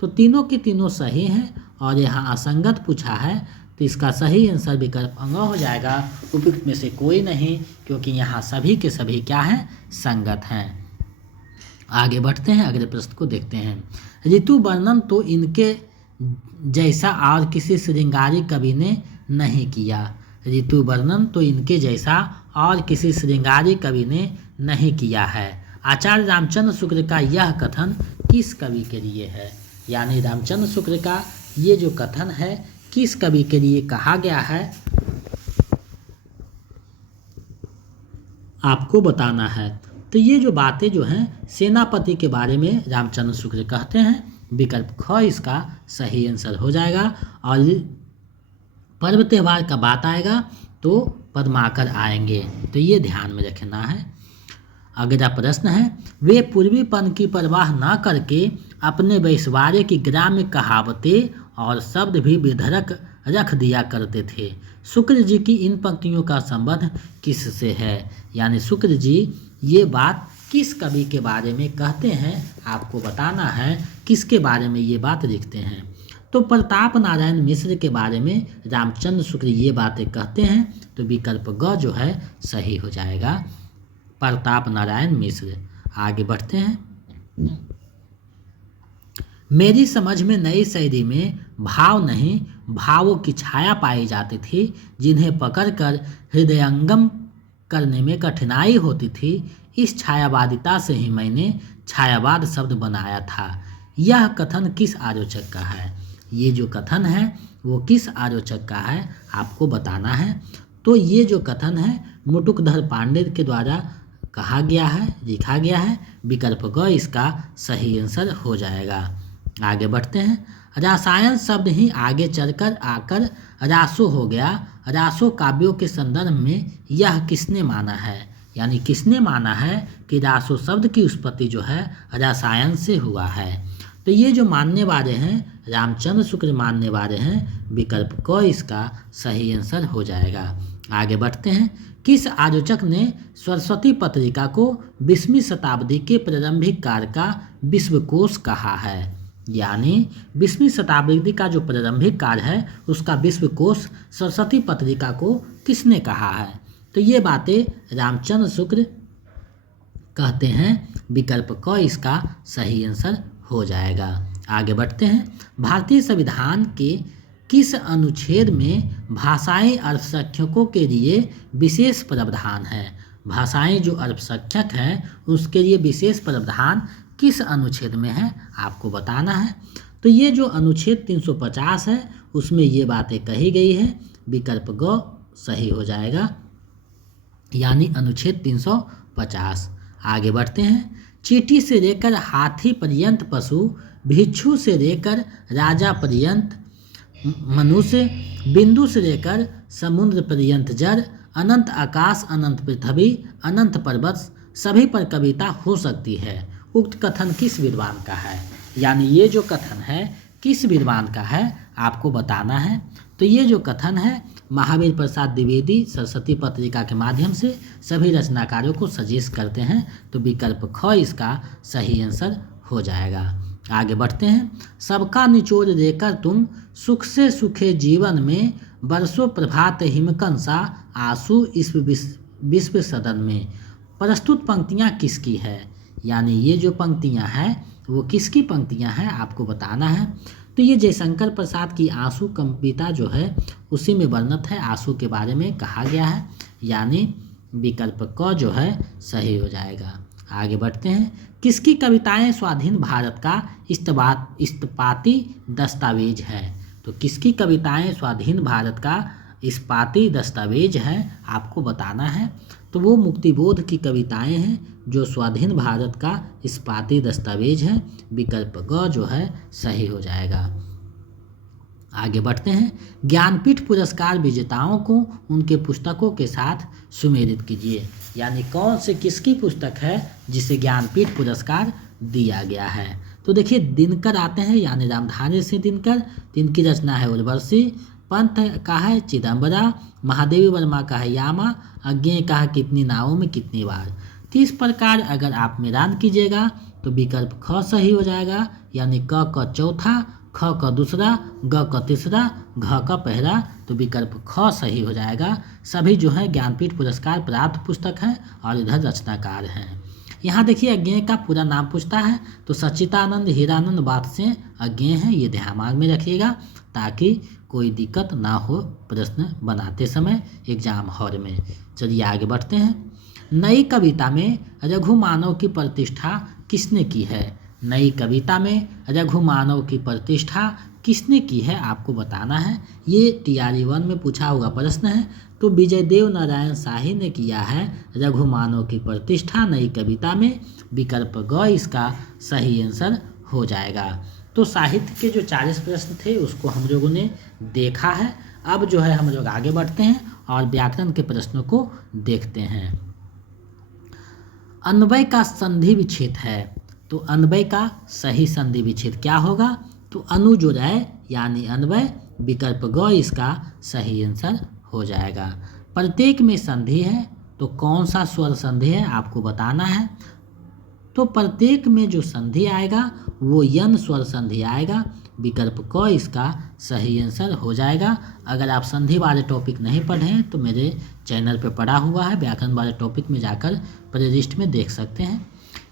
तो तीनों के तीनों सही हैं। और यहाँ असंगत पूछा है तो इसका सही आंसर विकल्प अंग हो जाएगा, उपयुक्त में से कोई नहीं, क्योंकि यहाँ सभी के सभी क्या हैं, संगत हैं। आगे बढ़ते हैं, अगले प्रश्न को देखते हैं। ऋतु वर्णन तो इनके जैसा और किसी श्रृंगारी कवि ने नहीं किया, ऋतु वर्णन तो इनके जैसा और किसी श्रृंगारी कवि ने नहीं किया है। आचार्य रामचंद्र शुक्ल का यह कथन किस कवि के लिए है, यानी रामचंद्र शुक्ल का ये जो कथन है किस कवि के लिए कहा गया है आपको बताना है। तो ये जो बातें जो हैं सेनापति के बारे में रामचंद्र शुक्ल कहते हैं, विकल्प ख इसका सही आंसर हो जाएगा। और पर्व त्यौहार का बात आएगा तो पद्माकर आएंगे, तो ये ध्यान में रखना है। अगला प्रश्न है, वे पूर्वीपन की परवाह न करके अपने वैश्वार्य की ग्राम्य कहावतें और शब्द भी बेधड़क रख दिया करते थे। शुक्ल जी की इन पंक्तियों का संबंध किससे है, यानी शुक्ल जी ये बात किस कवि के बारे में कहते हैं आपको बताना है, किसके बारे में ये बात लिखते हैं। तो प्रताप नारायण मिश्र के बारे में रामचंद्र शुक्ल ये बातें कहते हैं, तो विकल्प ग जो है सही हो जाएगा, प्रताप नारायण मिश्र। आगे बढ़ते हैं। मेरी समझ में नई शैली में भाव नहीं, भावों की छाया पाई जाती थी, जिन्हें पकड़कर हृदयंगम करने में कठिनाई होती थी। इस छायावादिता से ही मैंने छायावाद शब्द बनाया था। यह कथन किस आलोचक का है? ये जो कथन है वो किस आलोचक का है आपको बताना है। तो ये जो कथन है मुटुकधर पांडे के द्वारा कहा गया है, लिखा गया है। विकल्प ग इसका सही आंसर हो जाएगा। आगे बढ़ते हैं। रसायन शब्द ही आगे चलकर आकर रासो हो गया। रासो काव्यों के संदर्भ में यह किसने माना है? यानी किसने माना है कि रासो शब्द की उत्पत्ति जो है रसायन से हुआ है? तो ये जो मानने वाले हैं रामचंद्र शुक्ल मानने वाले हैं। विकल्प क इसका सही आंसर हो जाएगा। आगे बढ़ते हैं। किस आलोचक ने सरस्वती पत्रिका को 20वीं शताब्दी के प्रारंभिक काल का विश्वकोश कहा है? यानी 20वीं शताब्दी का जो प्रारंभिक काल है उसका विश्वकोश सरस्वती पत्रिका को किसने कहा है? तो ये बातें रामचंद्र शुक्ल कहते हैं। विकल्प क इसका सही आंसर हो जाएगा। आगे बढ़ते हैं। भारतीय संविधान के किस अनुच्छेद में भाषाई अल्पसंख्यकों के लिए विशेष प्रावधान है? भाषाएं जो अल्पसंख्यक हैं उसके लिए विशेष प्रावधान किस अनुच्छेद में है आपको बताना है। तो ये जो अनुच्छेद 350 है उसमें ये बातें कही गई है। विकल्प ग सही हो जाएगा, यानी अनुच्छेद 350। आगे बढ़ते हैं। चींटी से लेकर हाथी पर्यंत पशु, भिक्षु से लेकर राजा पर्यंत मनुष्य, बिंदु से लेकर समुद्र पर्यंत जल, अनंत आकाश अनंत पृथ्वी अनंत पर्वत सभी पर कविता हो सकती है। उक्त कथन किस विद्वान का है? यानी ये जो कथन है किस विद्वान का है आपको बताना है। तो ये जो कथन है महावीर प्रसाद द्विवेदी सरस्वती पत्रिका के माध्यम से सभी रचनाकारों को सजेस्ट करते हैं। तो विकल्प ख इसका सही आंसर हो जाएगा। आगे बढ़ते हैं। सबका निचोड़ लेकर तुम सुख से सुखे जीवन में, बरसों प्रभात हिमकंसा आंसू इस विश्व सदन में। प्रस्तुत पंक्तियाँ किसकी है? यानी ये जो पंक्तियाँ हैं वो किसकी पंक्तियाँ हैं आपको बताना है। तो ये जयशंकर प्रसाद की आंसू कविता जो है उसी में वर्णित है, आंसू के बारे में कहा गया है। यानी विकल्प क जो है सही हो जाएगा। आगे बढ़ते हैं। किसकी कविताएं स्वाधीन भारत का इस्पाती दस्तावेज है? तो किसकी कविताएं स्वाधीन भारत का इस्पाती दस्तावेज है आपको बताना है। तो वो मुक्तिबोध की कविताएं हैं जो स्वाधीन भारत का इस्पाती दस्तावेज है। विकल्प ग जो है सही हो जाएगा। आगे बढ़ते हैं। ज्ञानपीठ पुरस्कार विजेताओं को उनके पुस्तकों के साथ सुमेलित कीजिए। यानी कौन से किसकी पुस्तक है जिसे ज्ञानपीठ पुरस्कार दिया गया है? तो देखिए दिनकर आते हैं, यानी रामधारी सिंह दिनकर। इनकी रचना है उर्वशी। पंत का है चिदम्बरा। महादेवी वर्मा का है यामा। अज्ञेय का है कितनी नावों में कितनी बार। तो इस प्रकार अगर आप मिलान कीजिएगा तो विकल्प ख सही हो जाएगा। यानी क का चौथा, ख का दूसरा, ग का तीसरा, घ का पहला। तो विकल्प ख सही हो जाएगा। सभी जो है ज्ञानपीठ पुरस्कार प्राप्त पुस्तक हैं और इधर रचनाकार हैं। यहाँ देखिए अज्ञेय का पूरा नाम पूछता है तो सच्चिदानंद हीरानंद बात से अज्ञेय है, ये दिमाग में रखिएगा ताकि कोई दिक्कत ना हो प्रश्न बनाते समय एग्जाम हॉल में। चलिए आगे बढ़ते हैं। नई कविता में रघु मानव की प्रतिष्ठा किसने की है? नई कविता में रघु मानव की प्रतिष्ठा किसने की है आपको बताना है। ये TRE 1 में पूछा हुआ प्रश्न है। तो विजयदेव नारायण शाही ने किया है रघु मानव की प्रतिष्ठा नई कविता में। विकल्प ग इसका सही आंसर हो जाएगा। तो साहित्य के जो 40 प्रश्न थे उसको हम लोगों ने देखा है। अब जो है हम लोग आगे बढ़ते हैं और व्याकरण के प्रश्नों को देखते हैं। अन्वय का संधि विच्छेद है, तो अन्वय का सही संधि विच्छेद क्या होगा? तो अनु जो है यानी अन्वय। विकल्प ग इसका सही आंसर हो जाएगा। प्रत्येक में संधि है तो कौन सा स्वर संधि है आपको बताना है। तो प्रत्येक में जो संधि आएगा वो यन स्वर संधि आएगा। विकल्प क इसका सही आंसर हो जाएगा। अगर आप संधि वाले टॉपिक नहीं पढ़े हैं तो मेरे चैनल पे पढ़ा हुआ है, व्याकरण वाले टॉपिक में जाकर प्लेलिस्ट में देख सकते हैं।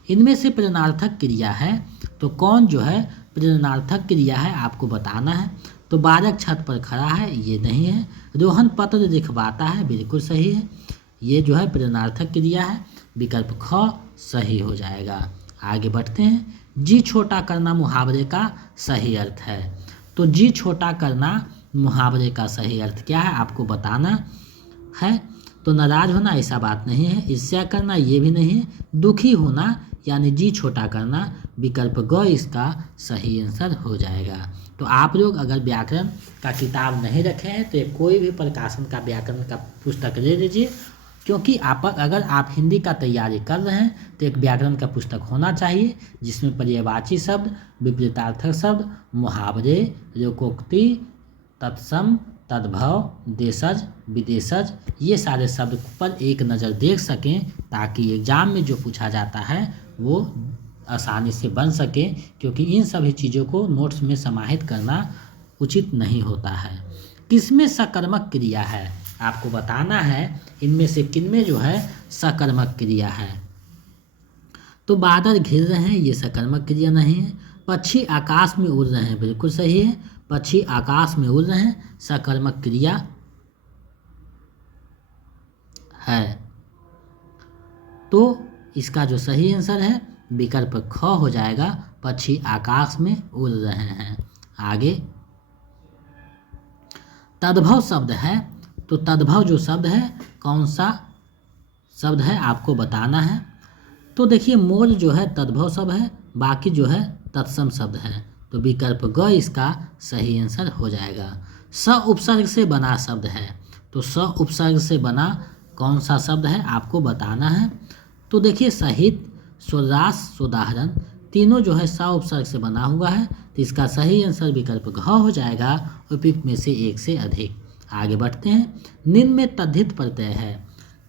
इनमें से प्रेरणार्थक क्रिया है तो कौन जो है प्रेरणार्थक क्रिया है आपको बताना है। तो बालक छत पर खड़ा है, ये नहीं है। रोहन पत्र लिखवाता है, बिल्कुल सही है, ये जो है प्रेरणार्थक क्रिया है, विकल्प ख सही हो जाएगा। आगे बढ़ते हैं। जी छोटा करना मुहावरे का सही अर्थ है। तो जी छोटा करना मुहावरे का सही अर्थ क्या है आपको बताना है। तो नाराज होना ऐसा बात नहीं है, ईर्ष्या करना ये भी नहीं है, दुखी होना यानी जी छोटा करना, विकल्प ग इसका सही आंसर हो जाएगा। तो आप लोग अगर व्याकरण का किताब नहीं रखे हैं तो कोई भी प्रकाशन का व्याकरण का पुस्तक ले लीजिए, क्योंकि अगर आप हिंदी का तैयारी कर रहे हैं तो एक व्याकरण का पुस्तक होना चाहिए जिसमें पर्यायवाची शब्द, विपरीतार्थक शब्द, मुहावरे, लोकोक्ति, तत्सम, तद्भव, देशज, विदेशज, ये सारे शब्द पर एक नज़र देख सकें ताकि एग्जाम में जो पूछा जाता है वो आसानी से बन सके, क्योंकि इन सभी चीज़ों को नोट्स में समाहित करना उचित नहीं होता है। किसमें सकर्मक क्रिया है आपको बताना है, इनमें से किनमें जो है सकर्मक क्रिया है। तो बादल घिर रहे हैं, ये सकर्मक क्रिया नहीं है। पक्षी आकाश में उड़ रहे हैं, बिल्कुल सही है, पक्षी आकाश में उड़ रहे हैं, सकर्मक क्रिया है। तो इसका जो सही आंसर है विकल्प ख हो जाएगा, पक्षी आकाश में उड़ रहे हैं। आगे तद्भव शब्द है, तो तद्भव जो शब्द है कौन सा शब्द है आपको बताना है। तो देखिए मोर जो है तद्भव शब्द है, बाकी जो है तत्सम शब्द है, तो विकल्प ग इसका सही आंसर हो जाएगा। स उपसर्ग से बना शब्द है, तो स उपसर्ग से बना कौन सा शब्द है आपको बताना है। तो देखिए साहित्य, स्वरास, सोदाहरण, तीनों जो है स उपसर्ग से बना हुआ है, तो इसका सही आंसर विकल्प घ हो जाएगा, उपयुक्त में से एक से अधिक। आगे बढ़ते हैं। निम्न में तद्धित प्रत्यय है,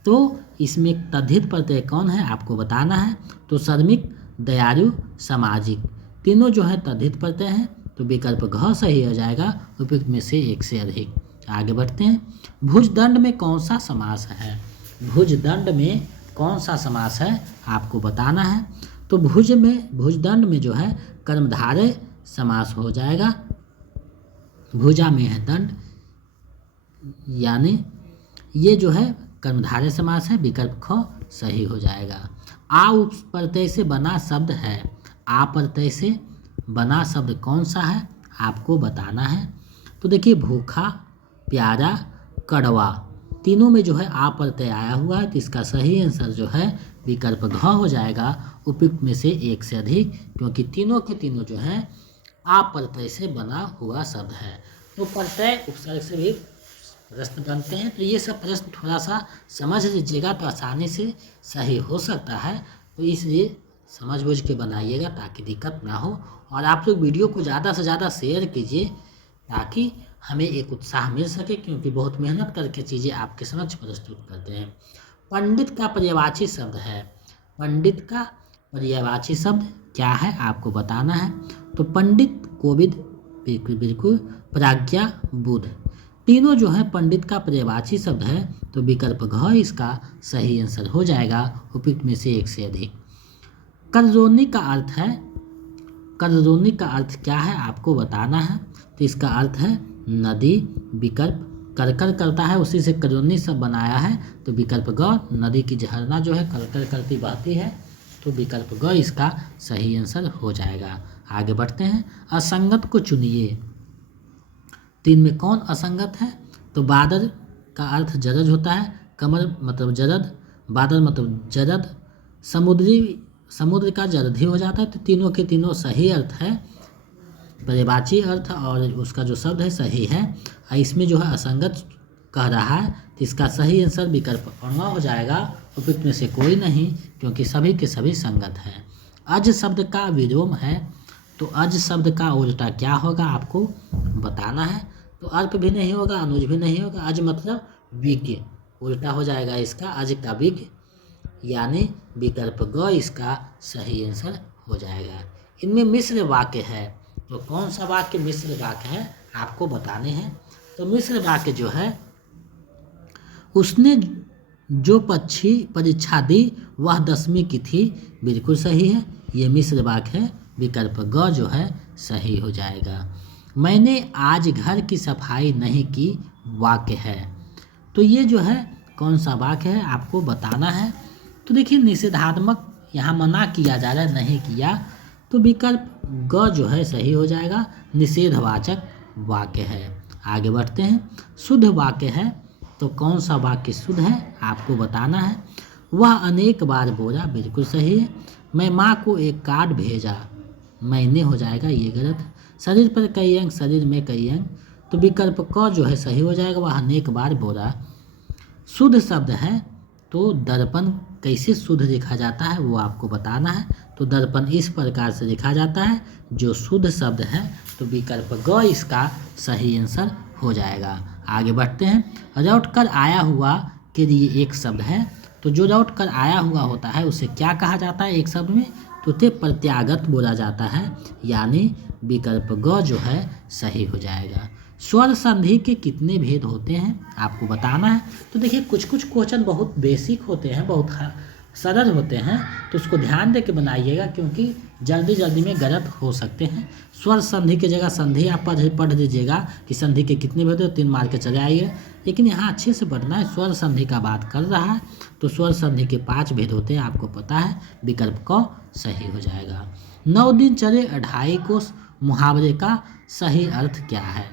तो इसमें तद्धित प्रत्यय कौन है आपको बताना है। तो श्रमिक, दयालु, सामाजिक, तीनों जो है तद्धित प्रत्यय हैं, तो विकल्प घ सही हो जाएगा, उपयुक्त में से एक से अधिक। आगे बढ़ते हैं। भुजदंड में कौन सा समास है, भुजदंड में कौन सा समास है आपको बताना है। तो भुजदंड में जो है कर्मधारय समास हो जाएगा, भुजा में है दंड, यानी ये जो है कर्मधारय समास है, विकल्प ख सही हो जाएगा। आ प्रत्यय से बना शब्द है, आ प्रत्यय से बना शब्द कौन सा है आपको बताना है। तो देखिए भूखा, प्यारा, कड़वा, तीनों में जो है आ प्रत्यय आया हुआ है, तो इसका सही आंसर जो है विकल्प घ हो जाएगा, उपयुक्त में से एक से अधिक, क्योंकि तीनों के तीनों जो है आ प्रत्यय से बना हुआ शब्द है। तो प्रत्यय उपसर्ग से भी प्रश्न बनते हैं, तो ये सब प्रश्न थोड़ा सा समझ लीजिएगा तो आसानी से सही हो सकता है, तो इसलिए समझ बूझ के बनाइएगा ताकि दिक्कत ना हो। और आप लोग वीडियो को ज़्यादा से ज़्यादा शेयर कीजिए ताकि हमें एक उत्साह मिल सके, क्योंकि बहुत मेहनत करके चीज़ें आपके समक्ष प्रस्तुत करते हैं। पंडित का पर्यायवाची शब्द है, पंडित का पर्यायवाची शब्द क्या है आपको बताना है। तो पंडित, कोविद, बिल्कुल, प्राज्ञा, बुध, तीनों जो है पंडित का पर्यायवाची शब्द है, तो विकल्प घ इसका सही आंसर हो जाएगा, उपयुक्त में से एक से अधिक। करजोनी का अर्थ है, करजोनी का अर्थ क्या है आपको बताना है। तो इसका अर्थ है नदी, विकल्प करकर करता है उसी से करजोनी सब बनाया है, तो विकल्प ग, नदी की झरना जो है करकर करती बहती है, तो विकल्प ग इसका सही आंसर हो जाएगा। आगे बढ़ते हैं। असंगत को चुनिए, तीन में कौन असंगत है। तो बादल का अर्थ जरज होता है, कमर मतलब जरद, बादल मतलब जरद, समुद्र का जरद ही हो जाता है, तो तीनों के तीनों सही अर्थ है, पर्यायवाची अर्थ और उसका जो शब्द है सही है। इसमें जो है असंगत कह रहा है, तो इसका सही आंसर विकल्प अ हो जाएगा, उपयुक्त में से कोई नहीं, क्योंकि सभी के सभी संगत हैं। अज शब्द का विलोम है, तो अज शब्द का उल्टा क्या होगा आपको बताना है। तो अर्क भी नहीं होगा, अनुज भी नहीं होगा, अज मतलब विज्ञ, उल्टा हो जाएगा इसका, अज का विज्ञ, यानी विकल्प ग इसका सही आंसर हो जाएगा। इनमें मिश्र वाक्य है, तो कौन सा वाक्य मिश्र वाक्य है आपको बताने हैं। तो मिश्र वाक्य जो है, उसने जो पक्षी परीक्षा दी वह 10वीं की थी, बिल्कुल सही है, ये मिश्र वाक्य है, विकल्प ग जो है सही हो जाएगा। मैंने आज घर की सफाई नहीं की वाक्य है। तो ये जो है कौन सा वाक्य है आपको बताना है। तो देखिए निषेधात्मक यहाँ मना किया जा रहा है, नहीं किया, तो विकल्प ग जो है सही हो जाएगा, निषेधवाचक वाक्य है। आगे बढ़ते हैं। शुद्ध वाक्य है तो कौन सा वाक्य शुद्ध है आपको बताना है। वह अनेक बार बोला, बिल्कुल सही है। मैं माँ को एक कार्ड भेजा, मैंने हो जाएगा, ये गलत है। शरीर पर कई अंग, शरीर में कई अंग, तो विकल्प क जो है सही हो जाएगा, वह अनेक बार बोला। शुद्ध शब्द है तो दर्पण कैसे शुद्ध लिखा जाता है वो आपको बताना है। तो दर्पण इस प्रकार से लिखा जाता है जो शुद्ध शब्द है, तो विकल्प ग इसका सही आंसर हो जाएगा। आगे बढ़ते हैं। लौट कर आया हुआ के लिए एक शब्द है, तो जो लौट कर आया हुआ होता है उसे क्या कहा जाता है एक शब्द में, तो उसे प्रत्यागत बोला जाता है, यानी विकल्प ग जो है सही हो जाएगा। स्वर संधि के कितने भेद होते हैं आपको बताना है। तो देखिए कुछ कुछ क्वेश्चन बहुत बेसिक होते हैं, बहुत सरल होते हैं, तो उसको ध्यान दे के बनाइएगा क्योंकि जल्दी जल्दी में गलत हो सकते हैं। स्वर संधि की जगह संधि आप पढ़ लीजिएगा कि संधि के कितने भेद हो, 3 मार्क चले आइए, लेकिन यहाँ अच्छे से पढ़ना है। स्वर संधि का बात कर रहा है तो स्वर संधि के 5 भेद होते हैं, आपको पता है, विकल्प क सही हो जाएगा। 9 दिन चले 2.5 कोस मुहावरे का सही अर्थ क्या है।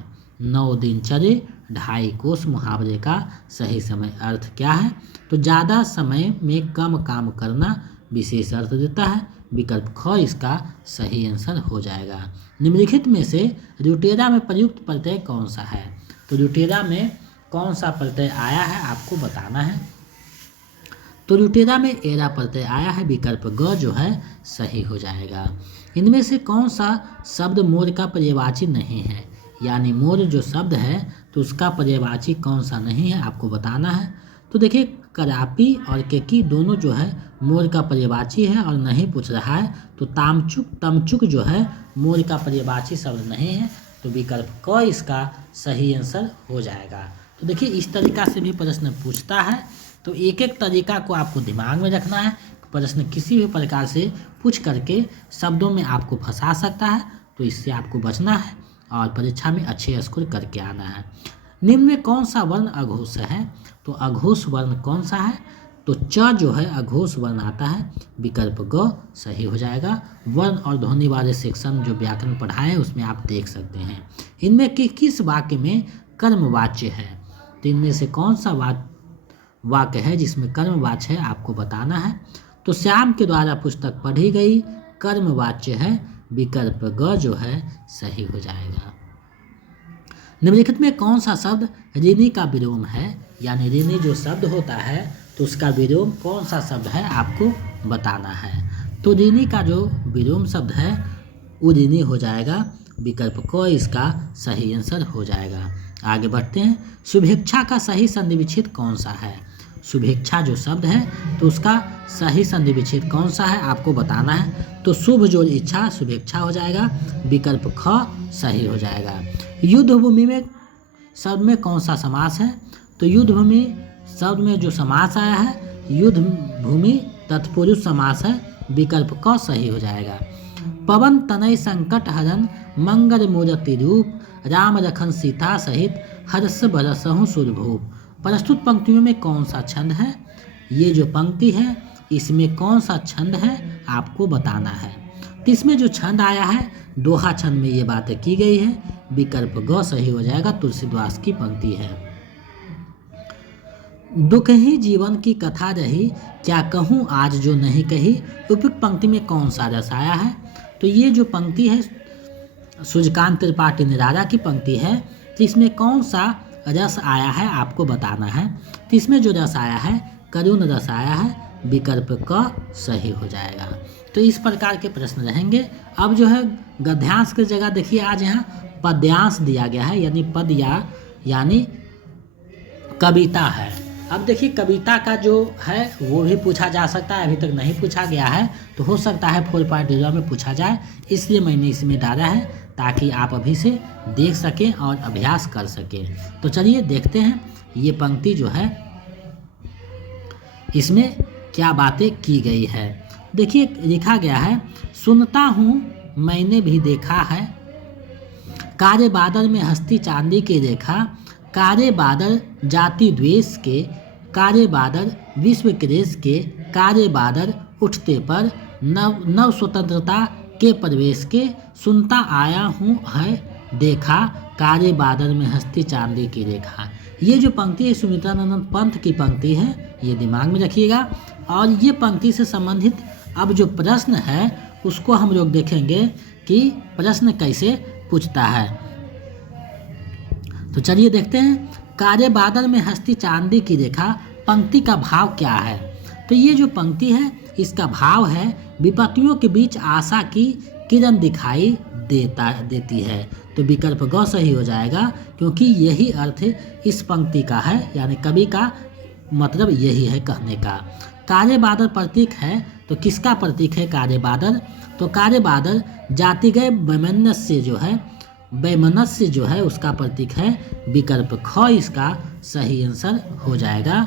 9 दिन चले 2.5 कोस मुहावरे का सही समय अर्थ क्या है, तो ज़्यादा समय में कम काम करना विशेष अर्थ देता है, विकल्प ख इसका सही आंसर हो जाएगा। निम्नलिखित में से ल्युटेरा में प्रयुक्त प्रत्यय कौन सा है, तो ल्युटेरा में कौन सा प्रत्यय आया है आपको बताना है। तो ल्युटेरा में एरा प्रत्यय आया है, विकल्प ग जो है सही हो जाएगा। इनमें से कौन सा शब्द मोर का पर्यायवाची नहीं है, यानी मोर जो शब्द है तो उसका पर्यायवाची कौन सा नहीं है आपको बताना है। तो देखिए करापी और केकी दोनों जो है मोर का पर्यायवाची है और नहीं पूछ रहा है, तो तमचुक जो है मोर का पर्यायवाची शब्द नहीं है, तो विकल्प क इसका सही आंसर हो जाएगा। तो देखिए इस तरीका से भी प्रश्न पूछता है, तो एक एक तरीका को आपको दिमाग में रखना है। प्रश्न किसी भी प्रकार से पूछ करके शब्दों में आपको फंसा सकता है, तो इससे आपको बचना है और परीक्षा में अच्छे स्कोर करके आना है। निम्न में कौन सा वर्ण अघोष है, तो अघोष वर्ण कौन सा है, तो च जो है अघोष वर्ण आता है, विकल्प ग सही हो जाएगा। वर्ण और ध्वनि वाले सेक्शन जो व्याकरण पढ़ाए हैं उसमें आप देख सकते हैं। इनमें किस वाक्य में कर्मवाच्य है, तो इनमें से कौन सा वाक्य है जिसमें कर्मवाच्य है आपको बताना है। तो श्याम के द्वारा पुस्तक पढ़ी गई कर्मवाच्य है, विकल्प ग जो है सही हो जाएगा। निम्नलिखित में कौन सा शब्द ऋणी का विलोम है, यानी ऋणी जो शब्द होता है तो उसका विलोम कौन सा शब्द है आपको बताना है। तो ऋणी का जो विलोम शब्द है वो ऋणी हो जाएगा, विकल्प क इसका सही आंसर हो जाएगा। आगे बढ़ते हैं। शुभेच्छा का सही संधि विच्छेद कौन सा है, शुभेच्छा जो शब्द है तो उसका सही संधि विच्छेद कौन सा है आपको बताना है। तो शुभ जोड़ इच्छा शुभेच्छा हो जाएगा, विकल्प ख सही हो जाएगा। युद्ध भूमि में शब्द में कौन सा समास है, तो युद्ध भूमि शब्द में जो समास आया है युद्ध भूमि तत्पुरुष समास है, विकल्प क सही हो जाएगा। पवन तनय संकट हरन मंगल मूर्ति रूप राम रखन सीता सहित हर्ष बरसहु सुरभूप। प्रस्तुत पंक्तियों में कौन सा छंद है, ये जो पंक्ति है इसमें कौन सा छंद है आपको बताना है। तो इसमें जो छंद आया है दोहा छंद में ये बातें की गई है, विकल्प ग सही हो जाएगा, तुलसीदास की पंक्ति है। दुख ही जीवन की कथा रही क्या कहूँ आज जो नहीं कही, उपयुक्त पंक्ति में कौन सा रस आया है, तो ये जो पंक्ति है सूर्यकांत त्रिपाठी निराला की पंक्ति है, तो इसमें कौन सा रस आया है आपको बताना है। तो इसमें जो रस आया है करुण रस आया है, विकल्प क सही हो जाएगा। तो इस प्रकार के प्रश्न रहेंगे। अब जो है गद्यांश की जगह देखिए आज यहाँ पद्यांश दिया गया है, यानी पद यानी कविता है। अब देखिए कविता का जो है वो भी पूछा जा सकता है, अभी तक नहीं पूछा गया है, तो हो सकता है 4.0 में पूछा जाए, इसलिए मैंने इसमें डाला है ताकि आप अभी से देख सकें और अभ्यास कर सकें। तो चलिए देखते हैं ये पंक्ति जो है इसमें क्या बातें की गई है। देखिए लिखा गया है, सुनता हूँ मैंने भी देखा है कारे बादल में हंसती चांदी की रेखा, कारे बादल जाति द्वेष के, कारे बादल विश्व के देश के, कारे बादल उठते पर नव नव स्वतंत्रता के प्रवेश के, सुनता आया हूँ है देखा, कारे बादल में हंसती चांदी की रेखा। ये जो पंक्ति है सुमित्रानंद पंत की पंक्ति है, ये दिमाग में रखिएगा। और ये पंक्ति से संबंधित अब जो प्रश्न है उसको हम लोग देखेंगे कि प्रश्न कैसे पूछता है। तो चलिए देखते हैं, कारे बादल में हंसती चांदी की रेखा, पंक्ति का भाव क्या है। तो ये जो पंक्ति है इसका भाव है, विपत्तियों के बीच आशा की किरण दिखाई देती है। तो विकल्प ग सही हो जाएगा, क्योंकि यही अर्थ इस पंक्ति का है, यानी कवि का मतलब यही है कहने का। काले बादल प्रतीक है, तो किसका प्रतीक है काले बादल? तो काले बादल जातिगय वैमनस्य जो है उसका प्रतीक है। विकल्प ख इसका सही आंसर हो जाएगा।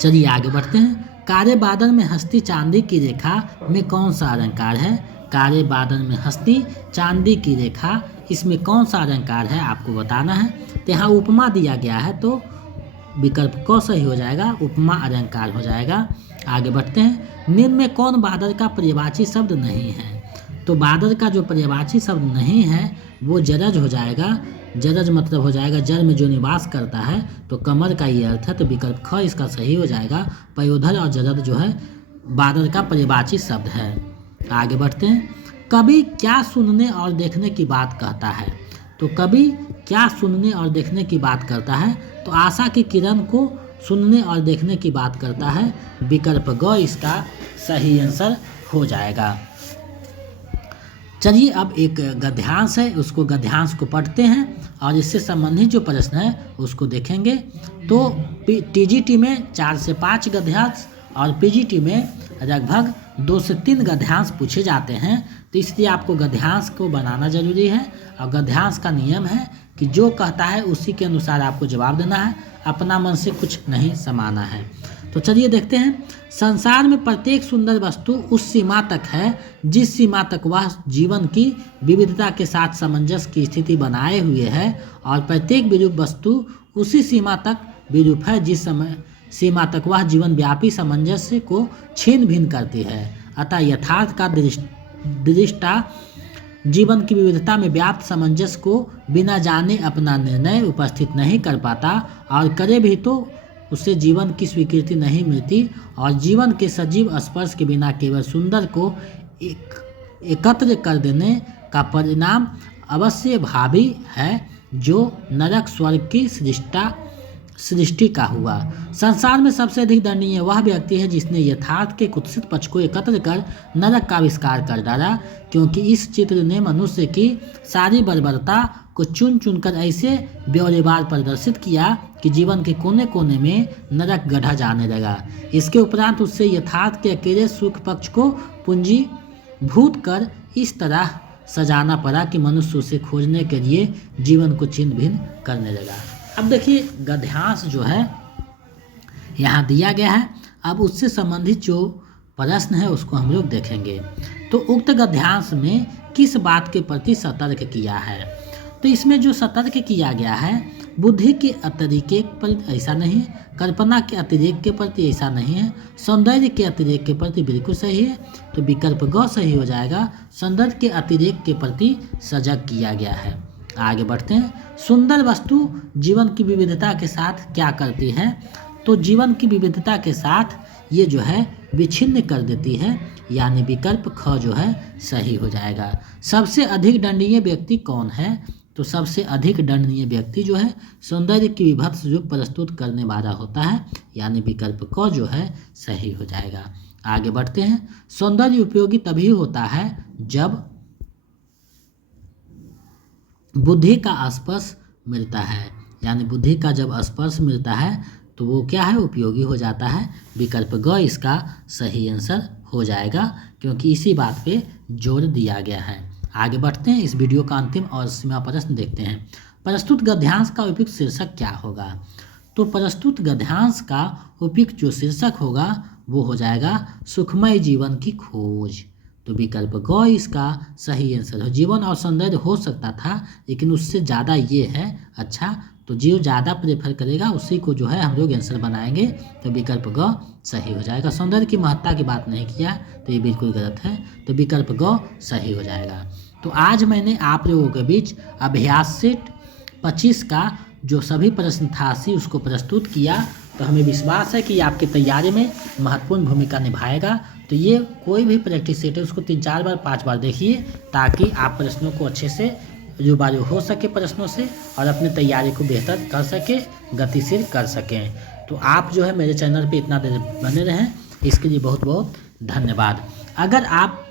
चलिए आगे बढ़ते हैं। काले बादल में हंसती चांदी की रेखा में कौन सा अलंकार है? काले बादल में हंसती चांदी की रेखा, इसमें कौन सा अलंकार है आपको बताना है। तो यहाँ उपमा दिया गया है, तो विकल्प क सही हो जाएगा, उपमा अलंकार हो जाएगा। आगे बढ़ते हैं। निम्न में कौन बादल का पर्यायवाची शब्द नहीं है? तो बादल का जो पर्यायवाची शब्द नहीं है वो जरज हो जाएगा। जरज मतलब हो जाएगा जल में जो निवास करता है, तो कमर का ये अर्थ है। तो विकल्प ख इसका सही हो जाएगा। पयोधर और जरद जो है बादल का पर्यायवाची शब्द है। आगे बढ़ते हैं। कवि क्या सुनने और देखने की बात कहता है? तो कवि क्या सुनने और देखने की बात करता है? तो आशा की किरण को सुनने और देखने की बात करता है। विकल्प ग इसका सही आंसर हो जाएगा। चलिए अब एक गद्यांश है, उसको गद्यांश को पढ़ते हैं और इससे संबंधित जो प्रश्न है उसको देखेंगे। तो टीजीटी में 4 से 5 गद्यांश और पीजीटी में लगभग 2 से 3 गद्यांश पूछे जाते हैं। तो इसलिए आपको गद्यांश को बनाना जरूरी है। और गद्यांश का नियम है कि जो कहता है उसी के अनुसार आपको जवाब देना है, अपना मन से कुछ नहीं समाना है। तो चलिए देखते हैं। संसार में प्रत्येक सुंदर वस्तु उस सीमा तक है जिस सीमा तक वह जीवन की विविधता के साथ सामंजस्य की स्थिति बनाए हुए है, और प्रत्येक विरूप वस्तु उसी सीमा तक विरूप है जिस समय सीमा तक वह जीवन व्यापी सामंजस्य को छीन भिन्न करती है। अतः यथार्थ का दृष्टा जीवन की विविधता में व्याप्त सामंजस्य को बिना जाने अपना निर्णय उपस्थित नहीं कर पाता, और करे भी तो उससे जीवन की स्वीकृति नहीं मिलती, और जीवन के सजीव स्पर्श के बिना केवल सुंदर को एकत्र कर देने का परिणाम अवश्य भावी है, जो नरक स्वर्ग की सृष्टि का हुआ। संसार में सबसे अधिक दंडनीय वह व्यक्ति है जिसने यथार्थ के कुत्सित पक्ष को एकत्र कर नरक का आविष्कार कर डाला, क्योंकि इस चित्र ने मनुष्य की सारी बर्बरता को चुन चुनकर ऐसे ब्यौरेवार प्रदर्शित किया कि जीवन के कोने कोने में नरक गढ़ा जाने लगा। इसके उपरांत उससे यथार्थ के अकेले सुख पक्ष को पूंजीभूत कर इस तरह सजाना पड़ा कि मनुष्य उसे खोजने के लिए जीवन को छिन्न भिन्न करने लगा। अब देखिए गद्यांश जो है यहाँ दिया गया है, अब उससे संबंधित जो प्रश्न है उसको हम लोग देखेंगे। तो उक्त गद्यांश में किस बात के प्रति सतर्क किया है? तो इसमें जो सतर्क किया गया है, बुद्धि के अतिरेक पर ऐसा नहीं है, कल्पना के अतिरेक के प्रति ऐसा नहीं है, सौंदर्य के अतिरेक के प्रति बिल्कुल सही है। तो विकल्प ग सही हो जाएगा, सौंदर्य के अतिरेक के प्रति सजग किया गया है। आगे बढ़ते हैं। सुंदर वस्तु जीवन की विविधता के साथ क्या करती है? तो जीवन की विविधता के साथ ये जो है विच्छिन्न कर देती है, यानी विकल्प ख जो है सही हो जाएगा। सबसे अधिक दंडनीय व्यक्ति कौन है? तो सबसे अधिक दंडनीय व्यक्ति जो है सौंदर्य की विभत्स रूप प्रस्तुत करने वाला होता है, यानी विकल्प क जो है सही हो जाएगा। आगे बढ़ते हैं। सौंदर्य उपयोगी तभी होता है जब बुद्धि का स्पर्श मिलता है, यानी बुद्धि का जब स्पर्श मिलता है तो वो क्या है, उपयोगी हो जाता है। विकल्प ग इसका सही आंसर हो जाएगा, क्योंकि इसी बात पे जोर दिया गया है। आगे बढ़ते हैं। इस वीडियो का अंतिम और सीमा प्रश्न देखते हैं। प्रस्तुत गद्यांश का उपयुक्त शीर्षक क्या होगा? तो प्रस्तुत गद्यांश का उपयुक्त जो शीर्षक होगा वो हो जाएगा सुखमय जीवन की खोज। तो विकल्प ग इसका सही आंसर है। जीवन और सौंदर्य हो सकता था, लेकिन उससे ज़्यादा ये है अच्छा, तो जो ज़्यादा प्रेफर करेगा उसी को जो है हम लोग आंसर बनाएंगे। तो विकल्प ग सही हो जाएगा। सौंदर्य की महत्ता की बात नहीं किया तो ये बिल्कुल गलत है, तो विकल्प ग सही हो जाएगा। तो आज मैंने आप लोगों के बीच अभ्यास सेट 25 का जो सभी प्रश्न था उसको प्रस्तुत किया। तो हमें विश्वास है कि आपकी तैयारी में महत्वपूर्ण भूमिका निभाएगा। तो ये कोई भी प्रैक्टिस सेट है उसको 3-4 बार 5 बार देखिए, ताकि आप प्रश्नों को अच्छे से रूबरू हो सके प्रश्नों से और अपनी तैयारी को बेहतर कर सके, गतिशील कर सकें। तो आप जो है मेरे चैनल पे इतना देर बने रहें, इसके लिए बहुत बहुत धन्यवाद। अगर आप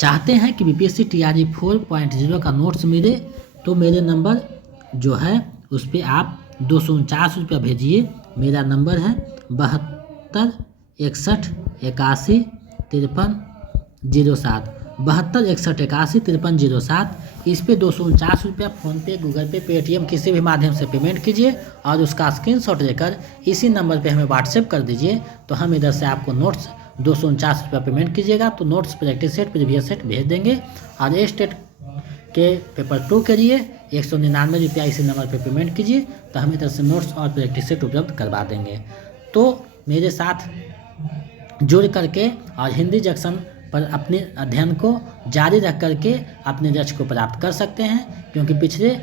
चाहते हैं कि BPSC TRE 4.0 का नोट्स मिले तो मेरे नंबर जो है उस पर आप 249 रुपया भेजिए। मेरा नंबर है 72 61 81 53 07, 72 61 81 53 07। इस पे 249 रुपया फ़ोनपे, गूगल पे, पेटीएम किसी भी माध्यम से पेमेंट कीजिए और उसका स्क्रीनशॉट लेकर इसी नंबर पे हमें व्हाट्सएप कर दीजिए। तो हम इधर से आपको नोट्स 249 रुपया पेमेंट कीजिएगा तो notes practice set, previous set भेज देंगे। और ए स्टेट के पेपर 2 के लिए 199 रुपया इसी नंबर पे पेमेंट कीजिए, तो हम इधर से नोट्स और प्रैक्टिस सेट उपलब्ध करवा देंगे। तो मेरे साथ जुड़ करके और हिंदी जंक्शन पर अपने अध्ययन को जारी रख करके अपने लक्ष्य को प्राप्त कर सकते हैं, क्योंकि पिछले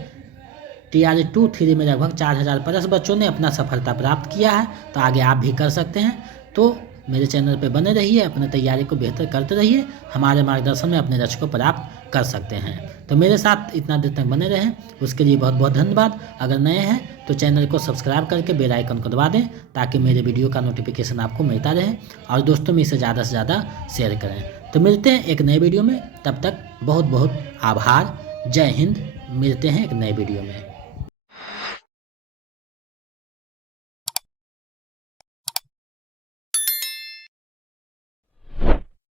TRE 2-3 में लगभग 4000 प्लस बच्चों ने अपना सफलता प्राप्त किया है। तो आगे आप भी कर सकते हैं। तो मेरे चैनल पे बने रहिए, अपने तैयारी को बेहतर करते रहिए, हमारे मार्गदर्शन में अपने लक्ष्य को प्राप्त कर सकते हैं। तो मेरे साथ इतना देर तक बने रहें, उसके लिए बहुत बहुत धन्यवाद। अगर नए हैं तो चैनल को सब्सक्राइब करके बेल आइकन को दबा दें, ताकि मेरे वीडियो का नोटिफिकेशन आपको मिलता रहे, और दोस्तों में इसे ज़्यादा से ज़्यादा शेयर करें। तो मिलते हैं एक नए वीडियो में, तब तक बहुत बहुत आभार। जय हिंद। मिलते हैं एक नए वीडियो में।